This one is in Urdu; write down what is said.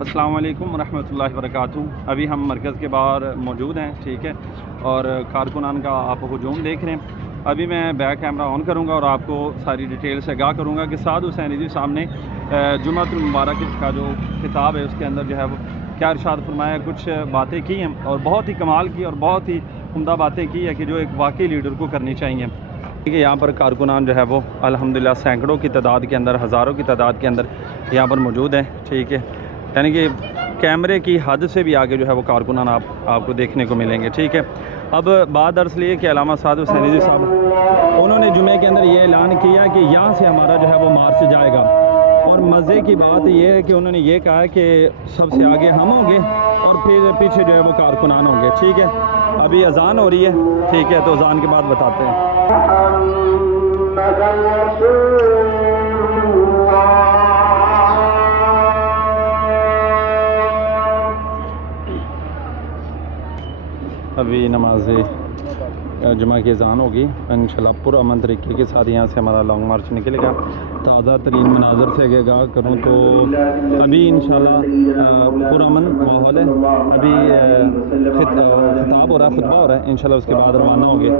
السلام علیکم ورحمۃ اللہ وبرکاتہ۔ ابھی ہم مرکز کے باہر موجود ہیں، ٹھیک ہے، اور کارکنان کا آپ ہجوم دیکھ رہے ہیں۔ ابھی میں بیک کیمرہ آن کروں گا اور آپ کو ساری ڈیٹیل سے آگاہ کروں گا کہ سعد حسین رضوی صاحب نے جمعۃ المبارک کا جو خطاب ہے اس کے اندر جو ہے وہ کیا ارشاد فرمایا، کچھ باتیں کی ہیں اور بہت ہی کمال کی اور بہت ہی عمدہ باتیں کی ہے کہ جو ایک واقعی لیڈر کو کرنی چاہیے۔ کہ یہاں پر کارکنان جو ہے وہ الحمدللہ سینکڑوں کی تعداد کے اندر، ہزاروں کی تعداد کے اندر یہاں پر موجود ہیں، ٹھیک ہے، یعنی کہ کیمرے کی حد سے بھی آگے جو ہے وہ کارکنان آپ کو دیکھنے کو ملیں گے، ٹھیک ہے۔ اب بات دراصل یہ کہ علامہ سعد حسین رضوی صاحب انہوں نے جمعے کے اندر یہ اعلان کیا کہ یہاں سے ہمارا جو ہے وہ مارچ جائے گا، اور مزے کی بات یہ ہے کہ انہوں نے یہ کہا کہ سب سے آگے ہم ہوں گے اور پھر پیچھے جو ہے وہ کارکنان ہوں گے، ٹھیک ہے۔ ابھی اذان ہو رہی ہے، ٹھیک ہے، تو اذان کے بعد بتاتے ہیں۔ ابھی نماز جمعہ کی اذان ہوگی، انشاءاللہ پرامن طریقے کے ساتھ یہاں سے ہمارا لانگ مارچ نکلے گا۔ تازہ ترین مناظر سے آگاہ کروں تو ابھی انشاءاللہ پرامن ماحول ہے۔ ابھی خطاب ہو رہا ہے، خطبہ ہو رہا ہے، انشاءاللہ اس کے بعد روانہ ہوں گے۔